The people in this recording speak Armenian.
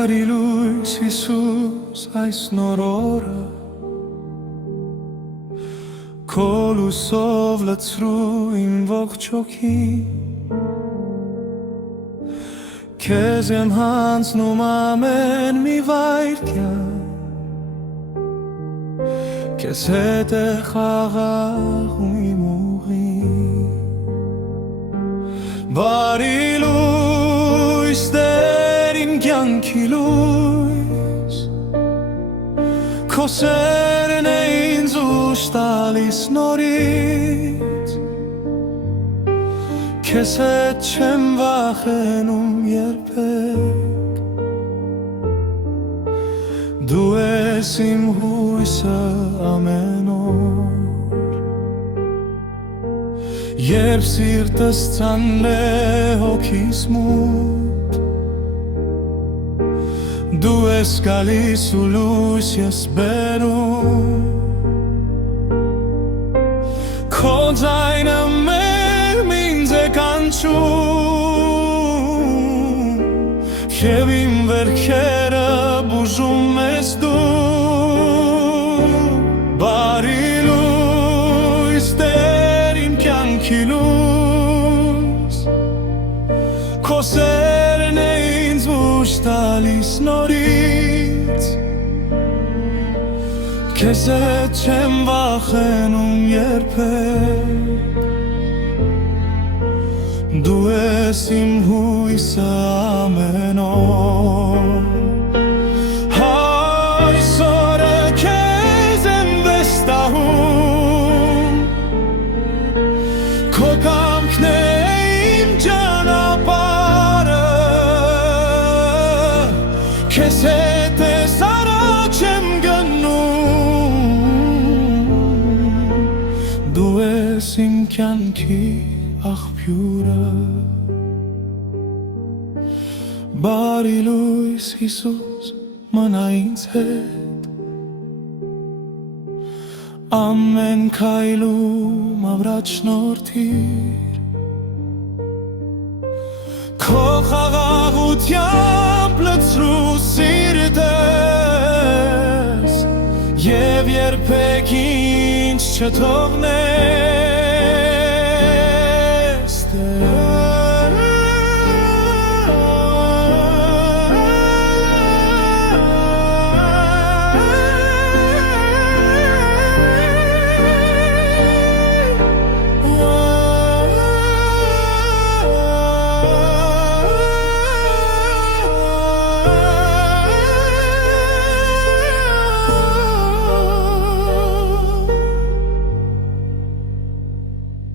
Բարի լույս Հիսուս այս նոր օրը Քո լույսով լցրու իմ ողջ հոգին Քեզ եմ հանձնում ամեն մի վայրկյան Քեզ հետ է խաղաղում իմ ուղին Բարի լույս Տեր իմ կյանքի լույս Քո սերն է ինձ ուժ տալիս նորից Քեզ հետ չեմ վախենում երբեք Դու ես իմ հույսը ամեն օր Երբ սիրտս ծանր է հոգիս մութ Դու ես գալիս ու լույս ես բերում Քո ձայնը մեմ ինձ է կանչում Եվ իմ վերքերը բուժում ես դու Բարի լույս Տեր իմ կյանքի լույս Քո սերն է ինձ ուժ տալիս նորից Քեզ հետ չեմ վախենում երբեք Դու ես իմ հույսը ամեն օր Այսօրը քեզ եմ վստահում Քո կամքն է իմ ճանապարհը Քեզ հետ ես առաջ եմ գնում Դու ես իմ կյանքի աղբյուրը Բարի լույս Հիսուս մնա ինձ հետ Ամեն քայլում առաջնորդիր Քո խաղաղությամբ լցրու սիրտս Եվ երբեք ինձ չթողնես